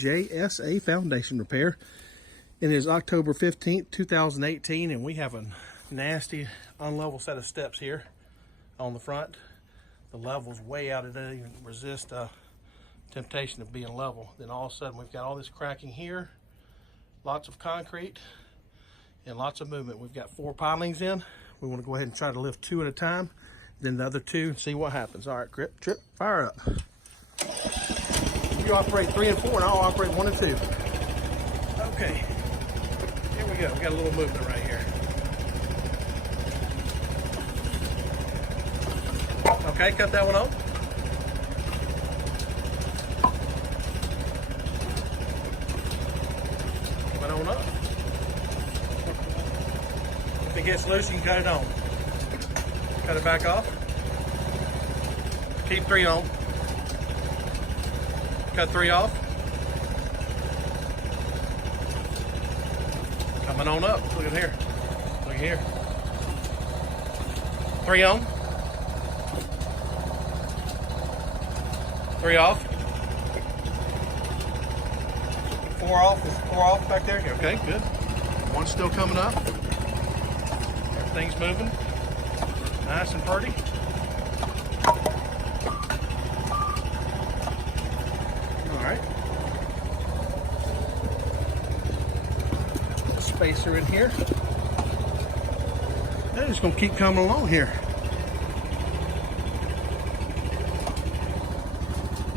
JSA Foundation Repair. It is October 15th, 2018, and we have a nasty unlevel set of steps here on the front. The level's way out. It doesn't even resist temptation of being level. Then all of a sudden we've got all this cracking here, lots of concrete, and lots of movement. We've got 4 pilings in. We want to go ahead and try to lift 2 at a time, then the other 2, and see what happens. All right, grip, trip, fire up. You operate 3 and 4, and I'll operate 1 and 2. Okay, here we go. We got a little movement right here. Okay, cut that one off. Coming on up. If it gets loose, you can cut it on. Cut it back off. Keep 3 on. Cut 3 off. Coming on up. Look at here. Look at here. 3 on. 3 off. 4 off. Is 4 off back there? Okay, good. 1 still coming up. Everything's moving. Nice and pretty. All right. Spacer in here. They're just gonna keep coming along here.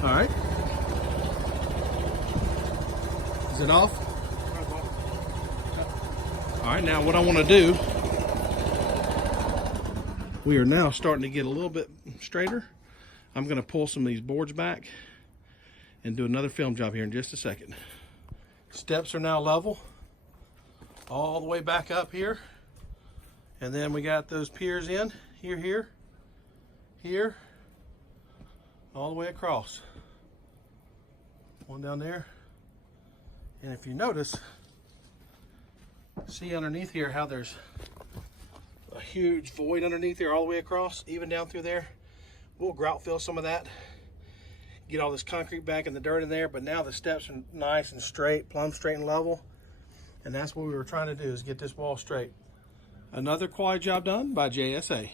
All right. Is it off? All right, now what I want to do, we are now starting to get a little bit straighter. I'm going to pull some of these boards back and do another film job here in just a second. Steps are now level all the way back up here. And then we got those piers in, here, all the way across. 1 down there. And if you notice, see underneath here how there's a huge void underneath there all the way across, even down through there. We'll grout fill some of that, get all this concrete back in the dirt in there, but now the steps are nice and straight, plumb straight and level. And that's what we were trying to do, is get this wall straight. Another quality job done by JSA.